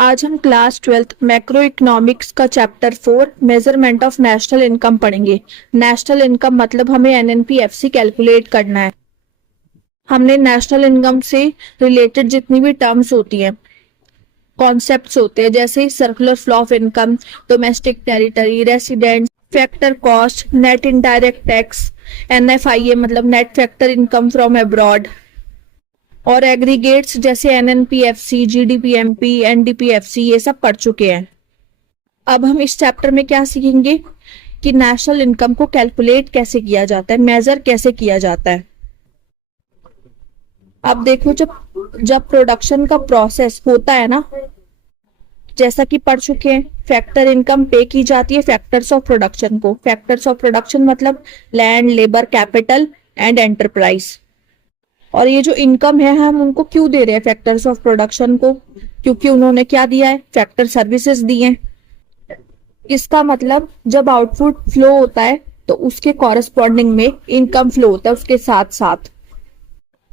आज हम class 12th macro economics का chapter 4 measurement of national income पढ़ेंगे। नेशनल इनकम मतलब हमें एनएनपीएफसी कैलकुलेट करना है। हमने नेशनल इनकम से रिलेटेड जितनी भी टर्म्स होती हैं, कॉन्सेप्ट्स होते हैं, जैसे circular flow of income, domestic territory, resident, factor cost, net indirect tax, NFIA मतलब net factor income from abroad, और एग्रीगेट्स जैसे एनएनपीएफसी, जीडीपीएमपी, एनडीपीएफसी, ये सब पढ़ चुके हैं। अब हम इस चैप्टर में क्या सीखेंगे कि नेशनल इनकम को कैलकुलेट कैसे किया जाता है, मेजर कैसे किया जाता है। अब देखो, जब जब प्रोडक्शन का प्रोसेस होता है ना, जैसा कि पढ़ चुके हैं, फैक्टर इनकम पे की जाती है फैक्टर्स ऑफ प्रोडक्शन को। फैक्टर्स ऑफ प्रोडक्शन मतलब land, labour, capital and enterprise. और ये जो इनकम है, हम उनको क्यों दे रहे हैं फैक्टर्स ऑफ प्रोडक्शन को? क्योंकि उन्होंने क्या दिया है, फैक्टर सर्विसेज दी हैं। इसका मतलब जब आउटपुट फ्लो होता है तो उसके कॉरेस्पॉन्डिंग में इनकम फ्लो होता है उसके साथ साथ।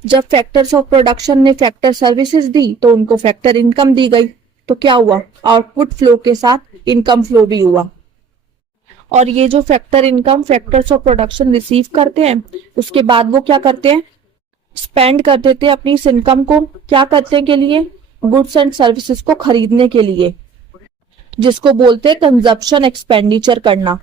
जब फैक्टर्स ऑफ प्रोडक्शन ने फैक्टर सर्विसेज दी तो उनको फैक्टर इनकम दी गई। तो क्या हुआ, आउटपुट फ्लो के साथ इनकम फ्लो भी हुआ। और ये जो factor income factors of production receive करते हैं, उसके बाद वो क्या करते हैं, स्पेंड कर देते हैं अपनी इस इनकम को। क्या करने के लिए? गुड्स एंड सर्विसेज को खरीदने के लिए, जिसको बोलते हैं कंजप्शन एक्सपेंडिचर करना।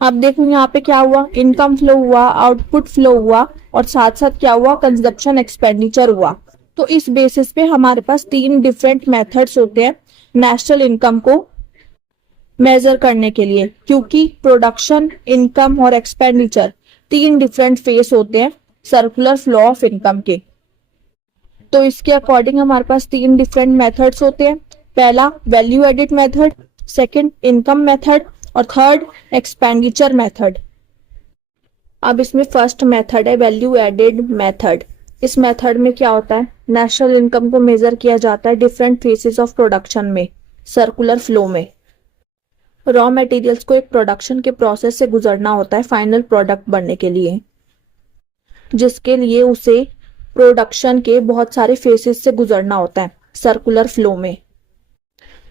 अब देखो यहाँ पे क्या हुआ, इनकम फ्लो हुआ, आउटपुट फ्लो हुआ, और साथ साथ क्या हुआ, कंजप्शन एक्सपेंडिचर हुआ। तो इस बेसिस पे हमारे पास 3 डिफरेंट मेथड्स होते हैं नेशनल इनकम को मेजर करने के लिए, क्योंकि प्रोडक्शन, इनकम और एक्सपेंडिचर 3 डिफरेंट फेस होते हैं सर्कुलर फ्लो ऑफ इनकम के। तो इसके अकॉर्डिंग हमारे पास 3 डिफरेंट मेथड्स होते हैं। पहला value added method, second income method, और थर्ड एक्सपेंडिचर मेथड। अब इसमें फर्स्ट मेथड है वैल्यू एडिड मेथड। इस मेथड में क्या होता है, नेशनल इनकम को मेजर किया जाता है डिफरेंट फेसेस ऑफ प्रोडक्शन में, सर्कुलर फ्लो में। रॉ मटेरियल्स को एक प्रोडक्शन के प्रोसेस से गुजरना होता है फाइनल प्रोडक्ट बनने के लिए, जिसके लिए उसे प्रोडक्शन के बहुत सारे फेसेस से गुजरना होता है सर्कुलर फ्लो में।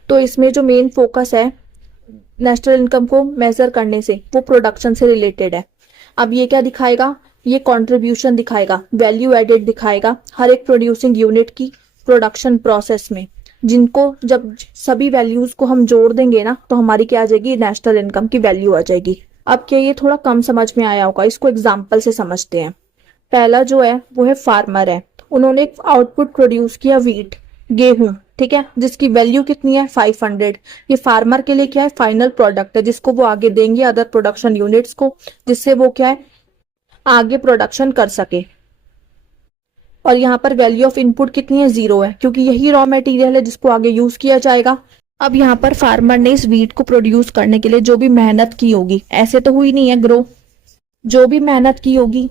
तो इसमें जो मेन फोकस है नेशनल इनकम को मेजर करने से, वो प्रोडक्शन से रिलेटेड है। अब ये क्या दिखाएगा, ये कंट्रीब्यूशन दिखाएगा, वैल्यू एडेड दिखाएगा हर एक प्रोड्यूसिंग यूनिट की प्रोडक्शन प्रोसेस में, जिनको जब सभी वैल्यूज को हम जोड़ देंगे ना, तो हमारी क्या आ जाएगी, नेशनल इनकम की वैल्यू आ जाएगी। अब क्या ये थोड़ा कम समझ में आया होगा, इसको एग्जाम्पल से समझते हैं। पहला जो है वो है फार्मर है, उन्होंने एक आउटपुट प्रोड्यूस किया व्हीट, गेहूं, ठीक है, जिसकी वैल्यू कितनी है 500। ये फार्मर के लिए क्या है, फाइनल प्रोडक्ट है, जिसको वो आगे देंगे अदर प्रोडक्शन यूनिट्स को, जिससे वो क्या है, आगे प्रोडक्शन कर सके। और यहाँ पर वैल्यू ऑफ इनपुट कितनी है, 0 है, क्योंकि यही रॉ मटेरियल है जिसको आगे यूज किया जाएगा। अब यहाँ पर फार्मर ने इस व्हीट को प्रोड्यूस करने के लिए जो भी मेहनत की होगी, ऐसे तो हुई नहीं है ग्रो, जो भी मेहनत की होगी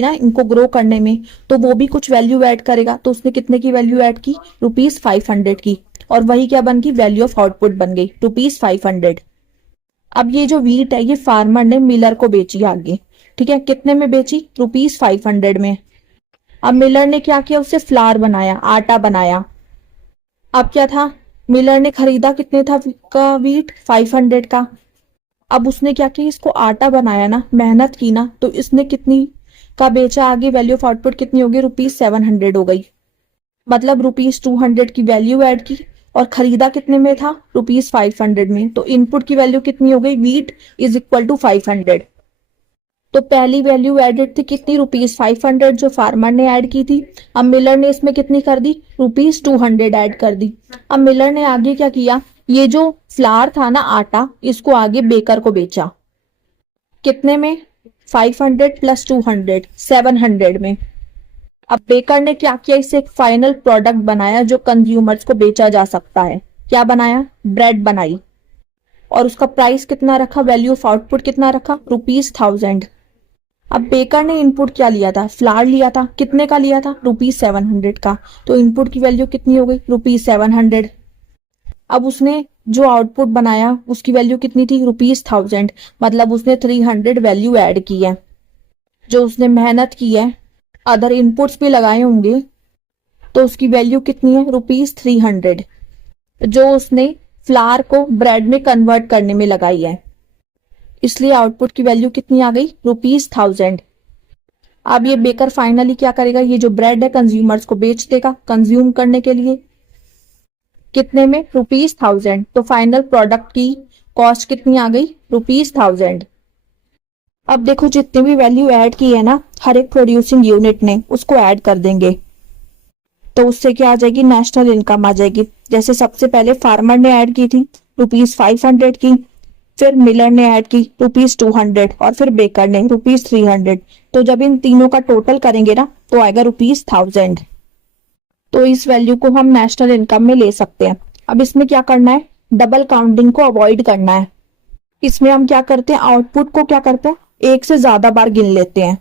ना इनको ग्रो करने में, तो वो भी कुछ वैल्यू ऐड करेगा। तो उसने कितने की वैल्यू ऐड की, ₹500 की, और वही क्या बन गई, वैल्यू ऑफ आउटपुट बन गई ₹500। अब ये जो व्हीट है, ये फार्मर ने मिलर को बेची आगे, ठीक है, कितने में बेची, ₹500 में। अब मिलर ने क्या किया, उससे फ्लावर बनाया, आटा बनाया। अब क्या था, मिलर ने खरीदा कितने था का व्हीट, 500 का। अब उसने क्या किया, इसको आटा बनाया ना, मेहनत की ना, तो इसने कितनी का बेचा आगे, वैल्यू ऑफ आउटपुट कितनी होगी, ₹700 हो गई। मतलब ₹200 की वैल्यू ऐड की, और खरीदा कितने में था, ₹500 में। तो इनपुट की वैल्यू कितनी हो गई, व्हीट इज इक्वल टू 500। तो पहली वैल्यू एडेड थी कितनी, ₹500 जो फार्मर ने ऐड की थी। अब मिलर ने इसमें कितनी कर दी, ₹200 ऐड कर दी। अब मिलर ने आगे क्या किया, ये जो फ्लावर था ना, आटा, इसको आगे बेकर को बेचा, कितने में, 500 प्लस 200, 700 में। अब बेकर ने क्या किया, इससे एक फाइनल प्रोडक्ट बनाया जो कंज्यूमर्स को बेचा जा सकता है। क्या बनाया, ब्रेड बनाई, और उसका प्राइस कितना रखा, वैल्यू ऑफ आउटपुट कितना रखा, ₹1000। अब बेकर ने इनपुट क्या लिया था, फ्लावर लिया था, कितने का लिया था, ₹700 का। तो इनपुट की वैल्यू कितनी हो गई, ₹700। अब उसने जो आउटपुट बनाया उसकी वैल्यू कितनी थी, ₹1000, मतलब उसने 300 वैल्यू ऐड की है, जो उसने मेहनत की है, अदर इनपुट्स भी लगाए होंगे, तो उसकी वैल्यू कितनी है, ₹300। जो उसने फ्लावर को ब्रेड में कन्वर्ट करने में लगाई है। इसलिए आउटपुट की वैल्यू कितनी आ गई, ₹1000। अब ये बेकर फाइनली क्या करेगा, ये जो ब्रेड है कंज्यूमर्स को बेच देगा कंज्यूम करने के लिए। कितने में, ₹1000। तो फाइनल प्रोडक्ट की कॉस्ट कितनी आ गई, ₹1000। अब देखो जितनी भी वैल्यू ऐड की है ना हर एक प्रोड्यूसिंग यूनिट ने, उसको ऐड कर देंगे तो उससे क्या आ जाएगी, नेशनल इनकम आ जाएगी। जैसे सबसे पहले फार्मर ने ऐड की थी ₹500 की, फिर मिलर ने ऐड की ₹200 और फिर बेकर ने ₹300। तो जब इन तीनों का टोटल करेंगे ना तो आएगा ₹1000। तो इस वैल्यू को हम नेशनल इनकम में ले सकते हैं। अब इसमें क्या करना है, डबल काउंटिंग को अवॉइड करना है। इसमें हम क्या करते हैं, आउटपुट को क्या करते हैं, एक से ज्यादा बार गिन लेते हैं।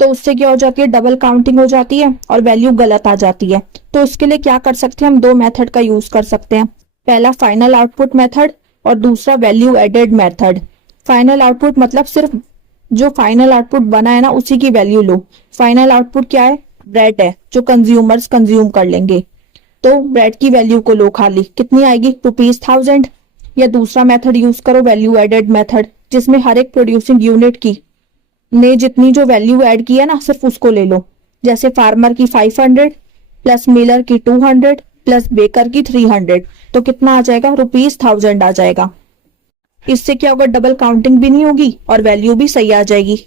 तो उससे क्या हो जाती है, डबल काउंटिंग हो जाती है और वैल्यू गलत आ जाती है। तो इसके लिए क्या कर सकते हैं, हम दो मेथड का यूज कर सकते हैं। पहला फाइनल आउटपुट मेथड और दूसरा value added method. Final output मतलब सिर्फ जो फाइनल आउटपुट बना है ना उसी की वैल्यू लो। फाइनल आउटपुट क्या है, ब्रेड है जो कंज्यूमर्स कंज्यूम कर लेंगे। तो ब्रेड की वैल्यू को लो खाली, कितनी आएगी, ₹1000। या दूसरा मेथड यूज करो वैल्यू एडेड मेथड, जिसमें हर एक प्रोड्यूसिंग यूनिट की ने जितनी जो वैल्यू ऐड की है ना सिर्फ उसको ले लो। जैसे फार्मर की 500 प्लस मिलर की 200 प्लस बेकर की 300। तो कितना आ जाएगा, ₹1000 आ जाएगा। इससे क्या होगा, डबल काउंटिंग भी नहीं होगी और वैल्यू भी सही आ जाएगी।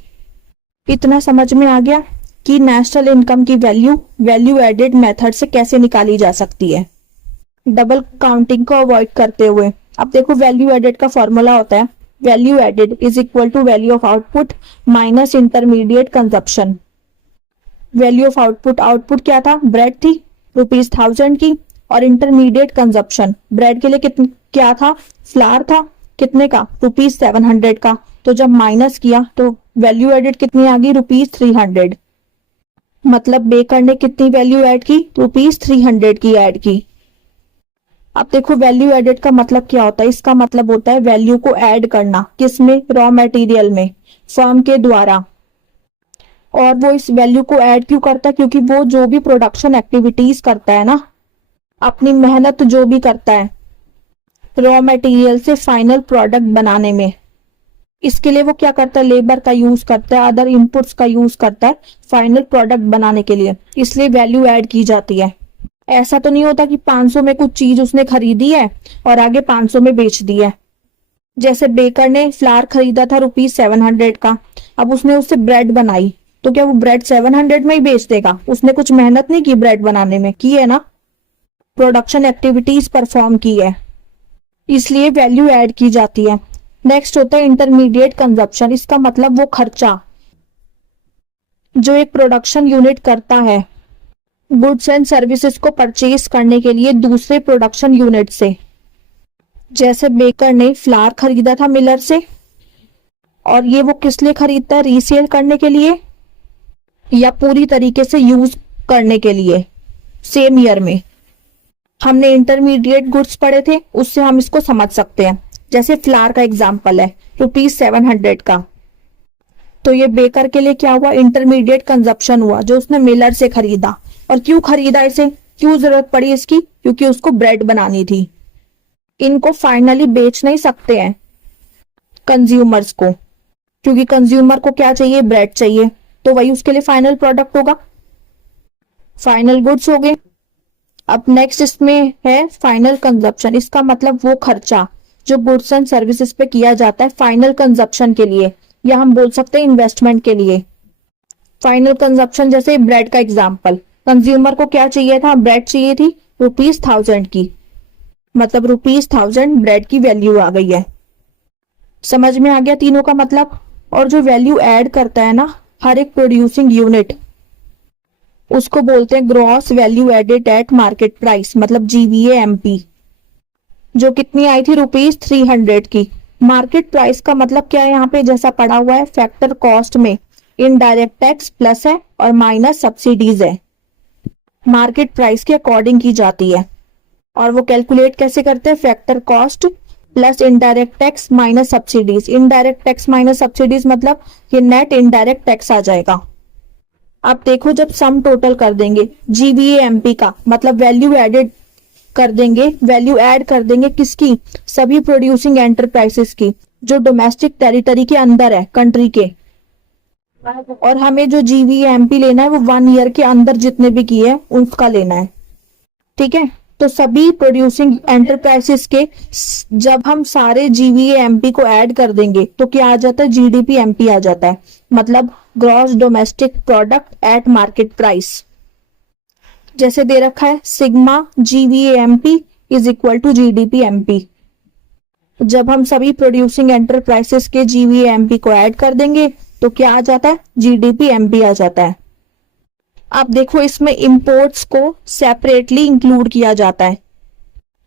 इतना समझ में आ गया कि नेशनल इनकम की वैल्यू एडेड मेथड से कैसे निकाली जा सकती है, डबल काउंटिंग को अवॉइड करते हुए। अब देखो वैल्यू एडेड का फॉर्मूला होता है, value added is equal to value of output minus intermediate consumption. Value of output क्या था, ब्रेड थी ₹1000 की, और इंटरमीडिएट कंजप्शन ब्रेड के लिए कितने क्या था, फ्लावर था, कितने का, ₹700 का। तो जब माइनस किया तो वैल्यू एडेड कितनी आ गई, ₹300। मतलब बेकर ने कितनी वैल्यू ऐड की, ₹300 की ऐड की। अब देखो वैल्यू एडेड का मतलब क्या होता है, इसका मतलब होता है वैल्यू को ऐड करना, किसमें, रॉ मटेरियल में, फर्म के द्वारा। और वो इस वैल्यू को ऐड क्यों करता है, क्योंकि वो जो भी प्रोडक्शन एक्टिविटीज करता है ना, अपनी मेहनत जो भी करता है रॉ मटेरियल से फाइनल प्रोडक्ट बनाने में, इसके लिए वो क्या करता है, लेबर का यूज करता है, अदर इनपुट्स का यूज करता है फाइनल प्रोडक्ट बनाने के लिए। इसलिए वैल्यू ऐड की जाती है। ऐसा तो नहीं होता कि 500 में कुछ चीज उसने खरीदी है और आगे 500 में बेच दी है। जैसे बेकर ने फ्लावर खरीदा था ₹700 का, अब उसने उससे ब्रेड बनाई, तो क्या वो ब्रेड 700 में ही बेच देगा, उसने कुछ मेहनत नहीं की ब्रेड बनाने में, की है ना, प्रोडक्शन एक्टिविटीज परफॉर्म की है, इसलिए वैल्यू ऐड की जाती है। नेक्स्ट होता है इंटरमीडिएट कंजप्शन। इसका मतलब वो खर्चा जो एक प्रोडक्शन यूनिट करता है गुड्स एंड सर्विसेज को परचेज करने के लिए दूसरे प्रोडक्शन यूनिट से। जैसे बेकर ने फ्लावर खरीदा था मिलर से, और ये वो किस लिए खरीदता है, रीसेल करने के लिए या पूरी तरीके से यूज करने के लिए। सेम ईयर में हमने इंटरमीडिएट गुड्स पढ़े थे, उससे हम इसको समझ सकते हैं। जैसे फ्लावर का एग्जाम्पल है ₹700 का, तो ये बेकर के लिए क्या हुआ, इंटरमीडिएट कंजप्शन हुआ जो उसने मिलर से खरीदा। और क्यों खरीदा इसे, क्यों जरूरत पड़ी इसकी, क्योंकि उसको ब्रेड बनानी थी। इनको फाइनली बेच नहीं सकते हैं कंज्यूमर्स को, क्योंकि कंज्यूमर को क्या चाहिए, ब्रेड चाहिए, तो वही उसके लिए फाइनल प्रोडक्ट होगा, फाइनल गुड्स हो गए। अब नेक्स्ट इसमें है फाइनल कंजप्शन। इसका मतलब वो खर्चा जो गुड्स एंड सर्विसेज पे किया जाता है फाइनल कंजप्शन के लिए, या हम बोल सकते हैं इन्वेस्टमेंट के लिए। फाइनल कंजप्शन जैसे ब्रेड का एग्जाम्पल, कंज्यूमर को क्या चाहिए था, ब्रेड चाहिए थी ₹1000 की, मतलब ₹1000 ब्रेड की वैल्यू आ गई है। समझ में आ गया तीनों का मतलब। और जो वैल्यू ऐड करता है ना हर एक प्रोड्यूसिंग यूनिट, उसको बोलते हैं gross value added at market price, मतलब GVAMP, जो कितनी आई थी, ₹300 की। मार्केट प्राइस का मतलब क्या है, यहाँ पे जैसा पड़ा हुआ है फैक्टर कॉस्ट में इनडायरेक्ट टैक्स प्लस है और माइनस सब्सिडीज है, मार्केट प्राइस के अकॉर्डिंग की जाती है। और वो कैलकुलेट कैसे करते हैं, factor cost plus indirect tax minus subsidies. Indirect tax minus subsidies मतलब ये नेट इनडायरेक्ट टैक्स आ जाएगा। अब देखो जब सम टोटल कर देंगे GVAMP का, मतलब वैल्यू एडेड कर देंगे, वैल्यू ऐड कर देंगे किसकी, सभी प्रोड्यूसिंग एंटरप्राइजेस की जो डोमेस्टिक टेरिटरी के अंदर है कंट्री के। और हमें जो जीवीएमपी लेना है वो 1 ईयर के अंदर जितने भी किए हैं उसका लेना है। ठीक है, तो सभी प्रोड्यूसिंग एंटरप्राइजेस के जब हम सारे जीवीएमपी को ऐड कर देंगे तो क्या आ जाता है, जीडीपीएमपी आ जाता है, मतलब gross domestic product at market price. जैसे दे रखा है sigma GVMP is equal to GDPMP. जब हम सभी प्रोड्यूसिंग एंटरप्राइजेस के जीवीएमपी को ऐड कर देंगे तो क्या आ जाता है, जीडीपीएमपी आ जाता है। अब देखो इसमें इंपोर्ट्स को सेपरेटली इंक्लूड किया जाता है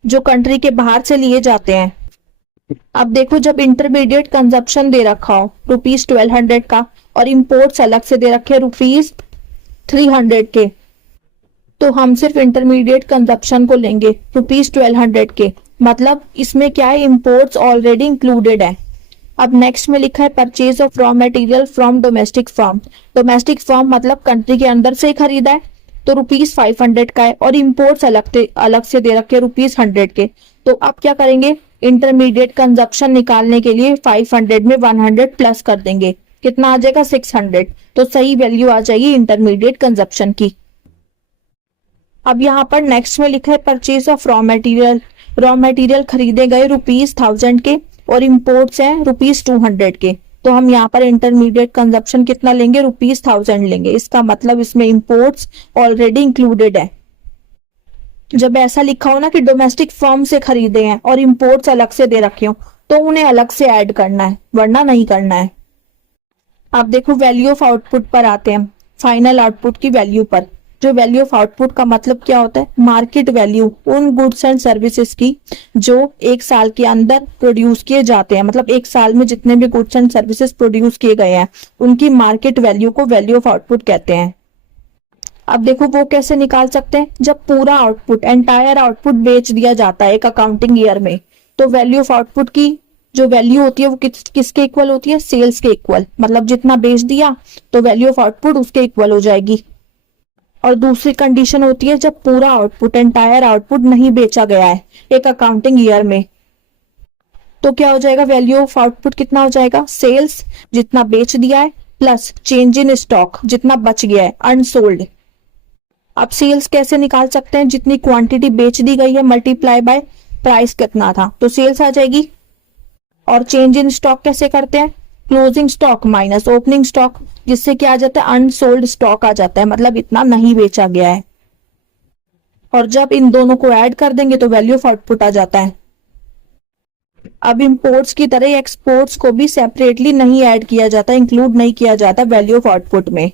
जो कंट्री के बाहर से लिए जाते हैं। अब देखो जब इंटरमीडिएट कंजप्शन दे रखा हो ₹1200 का और इंपोर्ट्स अलग से दे रखे ₹300 के, तो हम सिर्फ इंटरमीडिएट कंजप्शन को लेंगे ₹1200 के, मतलब इसमें क्या है, इंपोर्ट्स ऑलरेडी इंक्लूडेड है। अब नेक्स्ट में लिखा है purchase of raw material from domestic firm. Domestic firm मतलब कंट्री के अंदर से ही खरीदा है तो ₹500 का है, और इंपोर्ट्स अलग से दे रखे ₹100 के। तो अब क्या करेंगे, इंटरमीडिएट कंजप्शन निकालने के लिए 500 में 100 प्लस कर देंगे, कितना आ जाएगा 600। तो सही वैल्यू आ जाएगी इंटरमीडिएट कंजप्शन की। अब यहाँ पर नेक्स्ट में लिखा है purchase of raw material. Raw material खरीदे गए ₹1000 के और इंपोर्ट्स हैं ₹200 के, तो हम यहाँ पर इंटरमीडिएट कंजप्शन कितना लेंगे, ₹1000 लेंगे। इसका मतलब इसमें इंपोर्ट्स ऑलरेडी इंक्लूडेड है। जब ऐसा लिखा हो ना कि डोमेस्टिक फर्म से खरीदे हैं और इंपोर्ट्स अलग से दे रखे हो तो उन्हें अलग से ऐड करना है, वरना नहीं करना है। अब देखो वैल्यू ऑफ आउटपुट पर आते हैं, फाइनल आउटपुट की वैल्यू पर। जो वैल्यू ऑफ आउटपुट का मतलब क्या होता है, मार्केट वैल्यू उन गुड्स एंड सर्विसेज की जो एक साल के अंदर प्रोड्यूस किए जाते हैं, मतलब एक साल में जितने भी गुड्स एंड सर्विसेज प्रोड्यूस किए गए हैं उनकी मार्केट वैल्यू को वैल्यू ऑफ आउटपुट कहते हैं। अब देखो वो कैसे निकाल सकते हैं, जब पूरा आउटपुट एंटायर आउटपुट बेच दिया जाता है एक अकाउंटिंग ईयर में, तो वैल्यू ऑफ आउटपुट की जो वैल्यू होती है वो किसके इक्वल होती है, सेल्स के इक्वल, मतलब जितना बेच दिया तो वैल्यू ऑफ आउटपुट उसके इक्वल हो जाएगी। और दूसरी कंडीशन होती है जब पूरा आउटपुट एंटायर आउटपुट नहीं बेचा गया है एक अकाउंटिंग ईयर में, तो क्या हो जाएगा, वैल्यू ऑफ आउटपुट कितना हो जाएगा, सेल्स जितना बेच दिया है प्लस चेंज इन स्टॉक जितना बच गया है अनसोल्ड। अब सेल्स कैसे निकाल सकते हैं, जितनी क्वांटिटी बेच दी गई है मल्टीप्लाई बाय प्राइस कितना था तो सेल्स आ जाएगी। और चेंज इन स्टॉक कैसे करते हैं, closing stock minus opening stock, जिससे क्या आ जाता है, अनसोल्ड स्टॉक आ जाता है, मतलब इतना नहीं बेचा गया है। और जब इन दोनों को ऐड कर देंगे तो वैल्यू ऑफ आउटपुट आ जाता है। अब इंपोर्ट्स की तरह एक्सपोर्ट्स को भी सेपरेटली नहीं ऐड किया जाता, इंक्लूड नहीं किया जाता वैल्यू ऑफ आउटपुट में।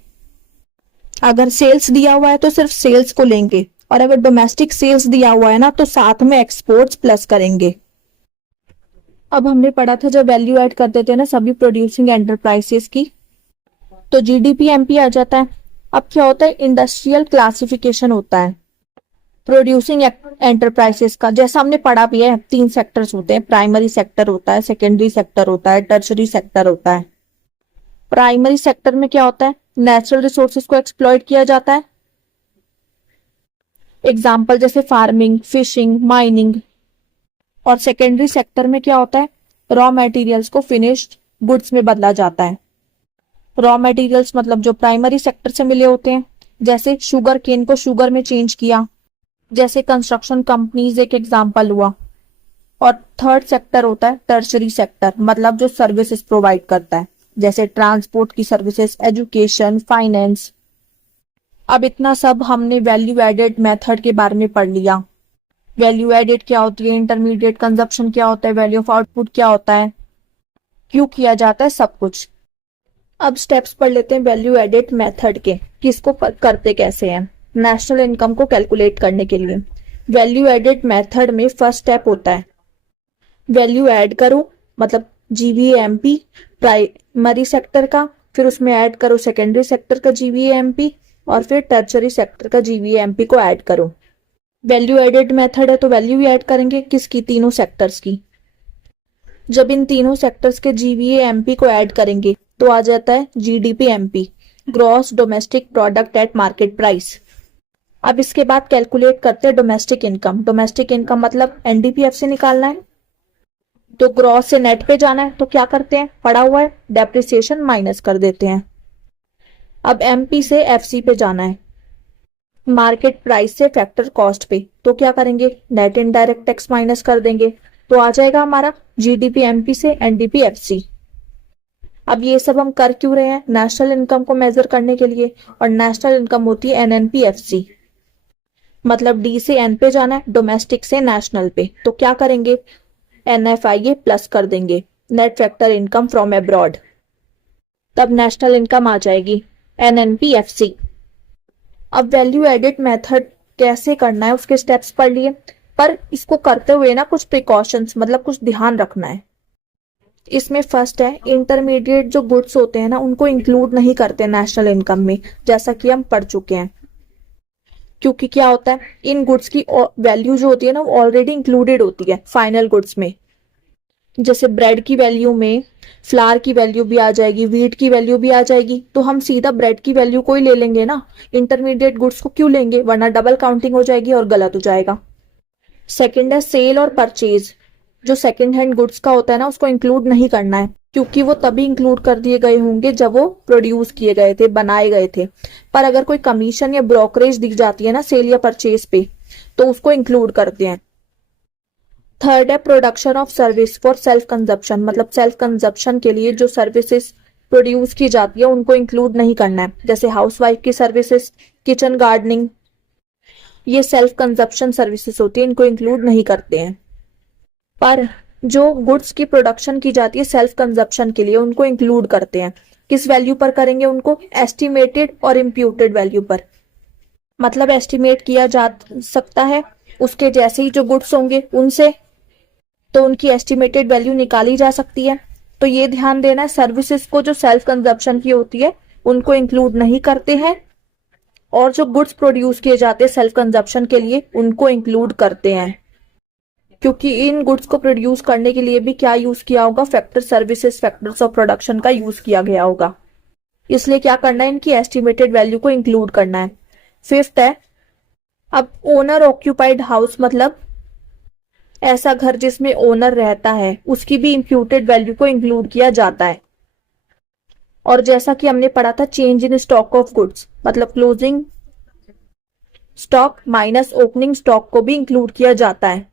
अगर सेल्स दिया हुआ है तो सिर्फ सेल्स को लेंगे, और अगर डोमेस्टिक सेल्स दिया हुआ है ना तो साथ में एक्सपोर्ट्स प्लस करेंगे। अब हमने पढ़ा था जब वैल्यू ऐड कर देते हैं ना सभी प्रोड्यूसिंग एंटरप्राइजेस की तो जीडीपीएमपी आ जाता है। अब क्या होता है, इंडस्ट्रियल क्लासिफिकेशन होता है प्रोड्यूसिंग एंटरप्राइजेस का, जैसा हमने पढ़ा भी है 3 सेक्टर्स होते हैं, प्राइमरी सेक्टर होता है, सेकेंडरी सेक्टर होता है, टर्शरी सेक्टर होता है। प्राइमरी सेक्टर में क्या होता है, नेचुरल रिसोर्सेज को एक्सप्लॉइट किया जाता है, एग्जाम्पल जैसे फार्मिंग, फिशिंग, माइनिंग। और सेकेंडरी सेक्टर में क्या होता है, रॉ मटेरियल्स को फिनिश्ड गुड्स में बदला जाता है। रॉ मटेरियल्स मतलब जो प्राइमरी सेक्टर से मिले होते हैं, जैसे शुगर केन को शुगर में चेंज किया, जैसे कंस्ट्रक्शन कंपनीज एक एग्जांपल हुआ। और थर्ड सेक्टर होता है टर्शरी सेक्टर, मतलब जो सर्विसेज प्रोवाइड करता है, जैसे ट्रांसपोर्ट की सर्विसेज, एजुकेशन, फाइनेंस। अब इतना सब हमने वैल्यू एडेड मेथड के बारे में पढ़ लिया। वैल्यू एडेड क्या होती है, इंटरमीडिएट कंजप्शन क्या होता है, वैल्यू ऑफ आउटपुट क्या होता है, क्यों किया जाता है, सब कुछ। अब स्टेप्स पढ़ लेते हैं वैल्यू एडेड मेथड के, किसको करते कैसे हैं। नेशनल इनकम को कैलकुलेट करने के लिए वैल्यू एडेड मेथड में फर्स्ट स्टेप होता है वैल्यू ऐड करो, मतलब जीवीएमपी प्राइमरी सेक्टर का, फिर उसमें ऐड करो सेकेंडरी सेक्टर का जीवीएमपी, और फिर टर्शरी सेक्टर का जीवीएमपी को ऐड करो। वैल्यू एडेड मेथड है तो वैल्यू ऐड करेंगे किसकी, तीनों सेक्टर्स की। जब इन तीनों सेक्टर्स के जीवीएमपी को ऐड करेंगे तो आ जाता है जीडीपीएमपी, gross domestic product at market price. अब इसके बाद कैलकुलेट करते हैं डोमेस्टिक इनकम। डोमेस्टिक इनकम मतलब एनडीपीएफ से निकालना है, तो ग्रॉस से नेट पे जाना है, तो क्या करते हैं, पड़ा हुआ है डेप्रिसिएशन माइनस कर देते हैं। अब एमपी से एफसी पे जाना है, मार्केट प्राइस से फैक्टर कॉस्ट पे, तो क्या करेंगे, नेट इनडायरेक्ट टैक्स माइनस कर देंगे, तो आ जाएगा हमारा जीडीपी एमपी से एनडीपी एफसी। अब ये सब हम कर क्यों रहे हैं, नेशनल इनकम को मेजर करने के लिए, और नेशनल इनकम होती है एनएनपी एफसी। मतलब डी से एन पे जाना है, डोमेस्टिक से नेशनल पे, तो क्या करेंगे, एनएफआईए प्लस कर देंगे, net factor income from abroad, तब नेशनल इनकम आ जाएगी एनएनपीएफसी। अब वैल्यू एडिट मेथड कैसे करना है उसके स्टेप्स पढ़ लिए, पर इसको करते हुए ना कुछ प्रिकॉशंस मतलब कुछ ध्यान रखना है। इसमें फर्स्ट है, इंटरमीडिएट जो गुड्स होते हैं ना उनको इंक्लूड नहीं करते नेशनल इनकम में, जैसा कि हम पढ़ चुके हैं। क्योंकि क्या होता है, इन गुड्स की वैल्यू जो होती है ना वो ऑलरेडी इंक्लूडेड होती है फाइनल गुड्स में। जैसे ब्रेड की वैल्यू में फ्लावर की वैल्यू भी आ जाएगी, व्हीट की वैल्यू भी आ जाएगी, तो हम सीधा ब्रेड की वैल्यू को ही ले लेंगे ना, इंटरमीडिएट गुड्स को क्यों लेंगे, वरना डबल काउंटिंग हो जाएगी और गलत हो जाएगा। सेकंड है सेल और परचेज, जो सेकंड हैंड गुड्स का होता है ना उसको इंक्लूड नहीं करना है, क्योंकि वो तभी इंक्लूड कर दिए गए होंगे जब वो प्रोड्यूस किए गए थे, बनाए गए थे। पर अगर कोई कमीशन या ब्रोकरेज दी जाती है ना सेल या परचेज पे, तो उसको इंक्लूड करते हैं। थर्ड है production of service for self consumption, मतलब सेल्फ कंजप्शन के लिए जो सर्विसेज प्रोड्यूस की जाती है उनको इंक्लूड नहीं करना है, जैसे हाउसवाइफ की सर्विसेज, किचन गार्डनिंग, ये सेल्फ कंजप्शन सर्विसेज होती है, इनको इंक्लूड नहीं करते हैं। पर जो गुड्स की प्रोडक्शन की जाती है सेल्फ कंजप्शन के लिए उनको इंक्लूड करते हैं। किस वैल्यू पर करेंगे उनको, एस्टिमेटेड और इम्प्यूटेड वैल्यू पर। मतलब एस्टिमेट किया जा सकता है उसके जैसे ही जो गुड्स होंगे उनसे, तो उनकी एस्टिमेटेड वैल्यू निकाली जा सकती है। तो ये ध्यान देना है, सर्विसेज को जो सेल्फ कंजप्शन की होती है उनको इंक्लूड नहीं करते हैं, और जो गुड्स प्रोड्यूस किए जाते हैं सेल्फ कंजप्शन के लिए उनको इंक्लूड करते हैं। क्योंकि इन गुड्स को प्रोड्यूस करने के लिए भी क्या यूज किया होगा, factor services factors of production का यूज किया गया होगा, इसलिए क्या करना है, इनकी एस्टिमेटेड वैल्यू को इंक्लूड करना है। फिफ्थ है, अब ओनर ऑक्यूपाइड हाउस, मतलब ऐसा घर जिसमें ओनर रहता है उसकी भी इंप्यूटेड वैल्यू को इंक्लूड किया जाता है। और जैसा कि हमने पढ़ा था change in stock of goods, मतलब closing stock minus opening stock को भी इंक्लूड किया जाता है।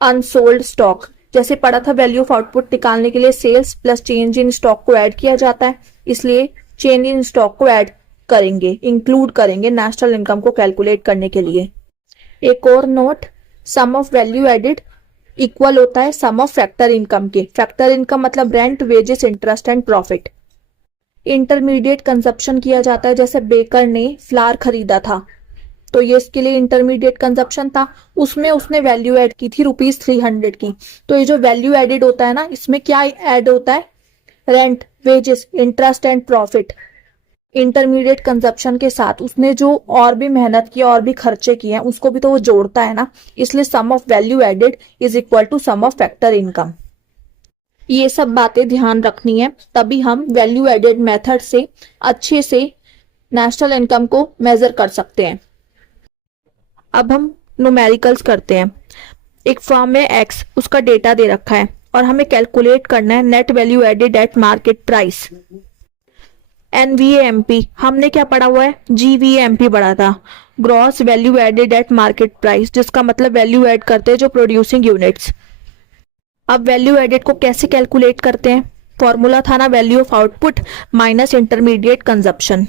अनसोल्ड स्टॉक, जैसे पढ़ा था वैल्यू ऑफ आउटपुट निकालने के लिए sales plus change in stock को ऐड किया जाता है, इसलिए चेंज इन स्टॉक को ऐड करेंगे, इंक्लूड करेंगे नेशनल इनकम को कैलकुलेट करने के लिए। एक और note, sum of value added equal होता है सम ऑफ फैक्टर इनकम के। फैक्टर इनकम मतलब rent, wages, interest and profit. Intermediate consumption किया जाता है, जैसे बेकर ने फ्लावर खरीदा था तो ये इसके लिए इंटरमीडिएट कंजप्शन था, उसमें उसने वैल्यू ऐड की थी ₹300 की। तो ये जो वैल्यू एडिड होता है ना इसमें क्या ऐड होता है, rent, wages, interest and profit. Intermediate consumption के साथ उसने जो और भी मेहनत की और भी खर्चे किए हैं उसको भी तो वो जोड़ता है ना, इसलिए sum of value added is equal to sum of factor income. ये सब बातें ध्यान रखनी है, तभी हम वैल्यू एडेड मेथड से अच्छे से नेशनल इनकम को मेजर कर सकते हैं। अब हम न्यूमेरिकल्स करते हैं। एक फर्म में एक्स, उसका डेटा दे रखा है और हमें कैलकुलेट करना है net value added at market price. NVAMP हमने क्या पढ़ा हुआ है, GVAMP पढ़ा था, gross value added at market price, जिसका मतलब वैल्यू एड करते हैं जो प्रोड्यूसिंग यूनिट्स। अब वैल्यू एडेड को कैसे कैलकुलेट करते हैं, फॉर्मूला था ना value of output minus intermediate consumption,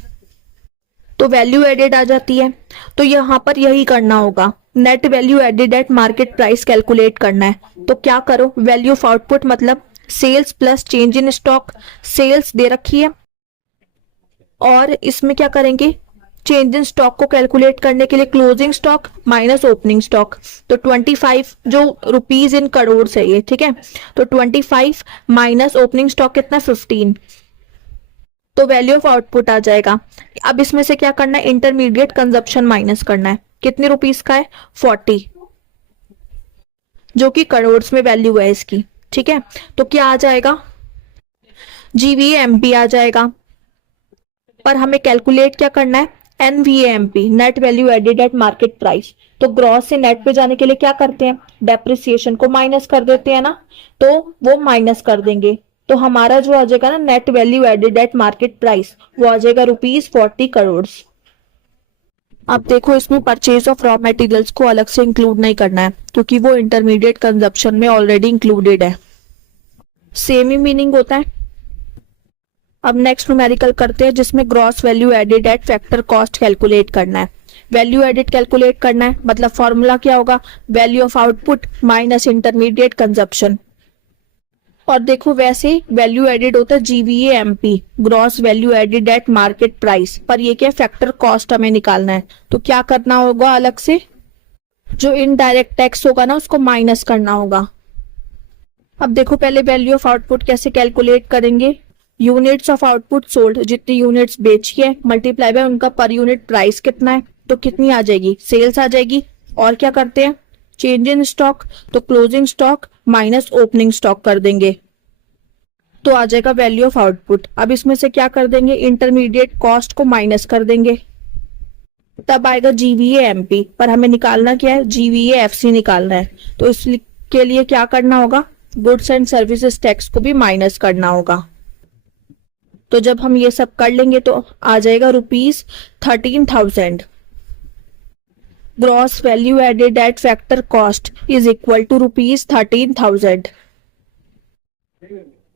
तो वैल्यू एडेड आ जाती है। तो यहाँ पर यही करना होगा, net value added at market price calculate करना है। तो क्या करो, वैल्यू ऑफ आउटपुट मतलब sales plus change in stock, sales दे रखी है और इसमें क्या करेंगे, चेंज इन स्टॉक को कैलकुलेट करने के लिए closing stock minus opening stock. तो 25 जो रुपीज इन करोड़ है ये, ठीक है, तो 25 माइनस ओपनिंग स्टॉक कितना 15, तो वैल्यू ऑफ आउटपुट आ जाएगा। अब इसमें से क्या करना है, इंटरमीडिएट कंजप्शन माइनस करना है, कितने रुपीस का है 40, जो कि करोड़ में वैल्यू है इसकी, ठीक है। तो क्या आ जाएगा, GVAMP आ जाएगा। पर हमें कैलकुलेट क्या करना है, NVAMP, net value added at market price. तो ग्रॉस से नेट पे जाने के लिए क्या करते हैं, डेप्रिसिएशन को माइनस कर देते हैं ना, तो वो माइनस कर देंगे। तो हमारा जो आ जाएगा ना net value added at market price, वो आ जाएगा ₹40 करोड़। अब देखो इसमें परचेज ऑफ रॉ मटेरियल्स को अलग से इंक्लूड नहीं करना है, क्योंकि वो इंटरमीडिएट कंजप्शन में ऑलरेडी इंक्लूडेड है। सेम ही मीनिंग होता है। अब नेक्स्ट न्यूमेरिकल करते हैं, जिसमें gross value added at factor cost calculate करना है। वैल्यू एडेड कैलकुलेट करना है, मतलब फॉर्मूला क्या होगा, value of output minus intermediate consumption. और देखो वैसे वैल्यू एडेड होता है GVAMP, gross value added at market price, पर ये क्या फैक्टर कॉस्ट हमें निकालना है। तो क्या करना होगा, अलग से जो इनडायरेक्ट टैक्स होगा ना उसको माइनस करना होगा। अब देखो पहले वैल्यू ऑफ आउटपुट कैसे कैलकुलेट करेंगे, यूनिट्स ऑफ आउटपुट सोल्ड, जितनी यूनिट्स बेची है मल्टीप्लाई बाय उनका पर यूनिट प्राइस कितना है, तो कितनी आ जाएगी, सेल्स आ जाएगी। और क्या करते हैं, चेंज इन स्टॉक, तो closing stock minus opening stock कर देंगे, तो आ जाएगा वैल्यू ऑफ आउटपुट। अब इसमें से क्या कर देंगे, इंटरमीडिएट कॉस्ट को माइनस कर देंगे, तब आएगा GVAMP, पर हमें निकालना क्या है, GVAFC निकालना है। तो इसके लिए क्या करना होगा, गुड्स एंड सर्विसेज टैक्स को भी माइनस करना होगा। तो जब हम ये सब कर लेंगे तो आ जाएगा ₹13,000। Gross value added at factor cost is equal to ₹13,000।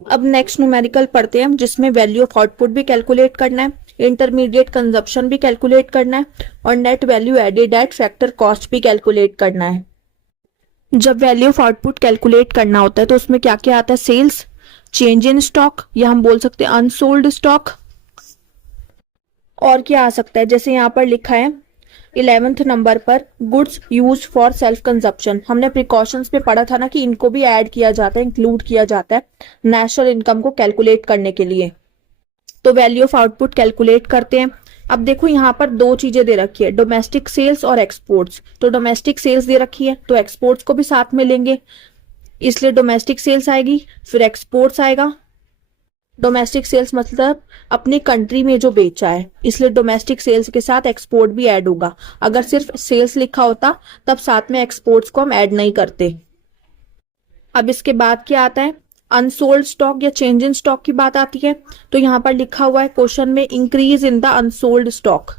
अब नेक्स्ट न्यूमेरिकल पढ़ते हैं, जिसमें वैल्यू ऑफ आउटपुट भी कैलकुलेट करना है, इंटरमीडिएट कंजप्शन भी कैलकुलेट करना है, और net value added at factor cost भी कैलकुलेट करना है। जब वैल्यू ऑफ आउटपुट कैलकुलेट करना होता है तो उसमें क्या क्या आता है, सेल्स, चेंज इन स्टॉक, या हम बोल सकते हैं अनसोल्ड स्टॉक, और क्या आ सकता है, जैसे यहाँ पर लिखा है 11th नंबर पर goods use for self consumption. हमने प्रिकॉशंस में पढ़ा था ना कि इनको भी ऐड किया जाता है, इंक्लूड किया जाता है नेशनल इनकम को कैलकुलेट करने के लिए। तो वैल्यू ऑफ आउटपुट कैलकुलेट करते हैं। अब देखो यहाँ पर दो चीजें दे रखी है, डोमेस्टिक सेल्स और एक्सपोर्ट्स। तो डोमेस्टिक सेल्स दे रखी है तो एक्सपोर्ट्स को भी साथ में लेंगे, इसलिए डोमेस्टिक सेल्स आएगी, फिर एक्सपोर्ट्स आएगा। डोमेस्टिक सेल्स मतलब अपनी कंट्री में जो बेचा है, इसलिए डोमेस्टिक सेल्स के साथ एक्सपोर्ट भी ऐड होगा। अगर सिर्फ सेल्स लिखा होता तब साथ में एक्सपोर्ट्स को हम ऐड नहीं करते। अब इसके बाद क्या आता है, अनसोल्ड स्टॉक या चेंज इन स्टॉक की बात आती है। तो यहाँ पर लिखा हुआ है क्वेश्चन में, increase in the unsold stock,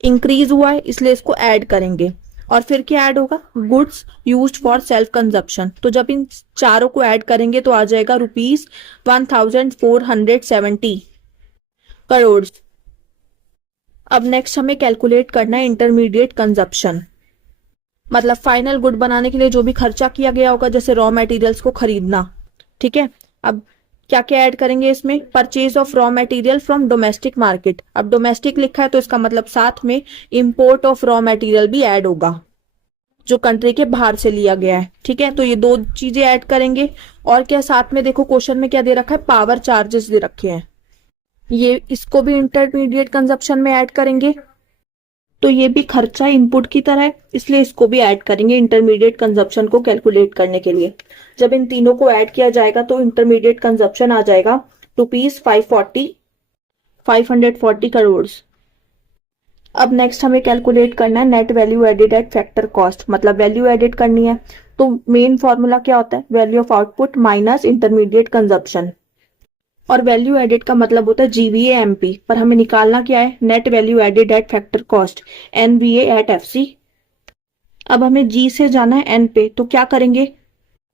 increase हुआ है इसलिए इसको ऐड करेंगे। और फिर क्या ऐड होगा, goods used for self consumption. तो जब इन चारों को ऐड करेंगे तो आ जाएगा ₹1470 करोड़। अब नेक्स्ट हमें कैलकुलेट करना है इंटरमीडिएट कंजप्शन, मतलब फाइनल गुड बनाने के लिए जो भी खर्चा किया गया होगा, जैसे रॉ मटेरियल्स को खरीदना। ठीक है, अब क्या क्या ऐड करेंगे इसमें, purchase of raw material from domestic market. अब डोमेस्टिक लिखा है तो इसका मतलब साथ में इंपोर्ट ऑफ रॉ मटेरियल भी ऐड होगा, जो कंट्री के बाहर से लिया गया है। ठीक है, तो ये दो चीजें ऐड करेंगे। और क्या साथ में देखो क्वेश्चन में क्या दे रखा है, पावर चार्जेस दे रखे हैं, ये इसको भी इंटरमीडिएट कंजप्शन में ऐड करेंगे। तो ये भी खर्चा इनपुट की तरह है, इसलिए इसको भी ऐड करेंगे इंटरमीडिएट कंजप्शन को कैलकुलेट करने के लिए। जब इन तीनों को ऐड किया जाएगा तो इंटरमीडिएट कंजप्शन आ जाएगा ₹540 करोड़। अब नेक्स्ट हमें कैलकुलेट करना है net value added at factor cost, मतलब वैल्यू एडेड करनी है। तो मेन फॉर्मूला क्या होता है, value of output minus intermediate consumption, और वैल्यू एडेड का मतलब होता है GVAMP, पर हमें निकालना क्या है, net value added at factor cost, NVAFC। अब हमें G से जाना है N पे, तो क्या करेंगे,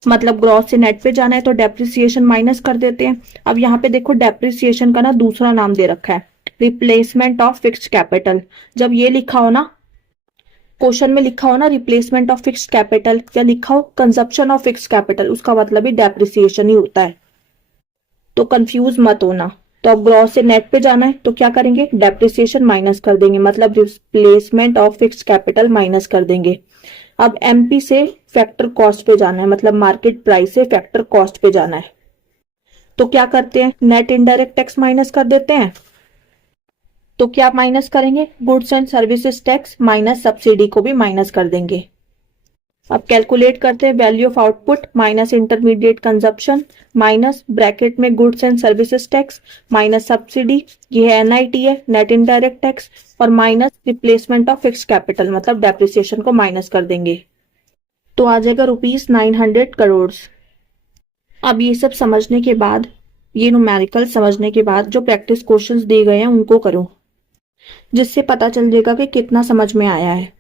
मतलब ग्रॉस से नेट पे जाना है तो डेप्रिसिएशन माइनस कर देते हैं। अब यहाँ पे देखो डेप्रिसिएशन का ना दूसरा नाम दे रखा है, रिप्लेसमेंट ऑफ फिक्स्ड कैपिटल। जब ये लिखा हो ना, क्वेश्चन में लिखा हो ना रिप्लेसमेंट ऑफ फिक्स्ड कैपिटल, या लिखा हो कंजप्शन ऑफ फिक्स्ड कैपिटल, उसका मतलब ही डेप्रिसिएशन ही होता है, तो कंफ्यूज मत होना। तो अब ग्रॉस से नेट पे जाना है तो क्या करेंगे, डेप्रिसिएशन माइनस कर देंगे, मतलब replacement of fixed capital minus कर देंगे। अब MP से फैक्टर कॉस्ट पे जाना है, मतलब मार्केट प्राइस से फैक्टर कॉस्ट पे जाना है। तो क्या करते हैं, नेट इनडायरेक्ट टैक्स माइनस कर देते हैं। तो क्या माइनस करेंगे, goods and services tax minus subsidy को भी माइनस कर देंगे। अब कैलकुलेट करते हैं value of output minus intermediate consumption minus bracket में goods and services tax minus subsidy, ये है एनआईटी है नेट इनडायरेक्ट टैक्स, और minus replacement of fixed capital मतलब डेप्रिसिएशन को माइनस कर देंगे तो आ जाएगा ₹900 करोड़। अब ये सब समझने के बाद, ये न्यूमेरिकल समझने के बाद जो प्रैक्टिस क्वेश्चंस दिए गए हैं उनको करो, जिससे पता चल जाएगा कि कितना समझ में आया है।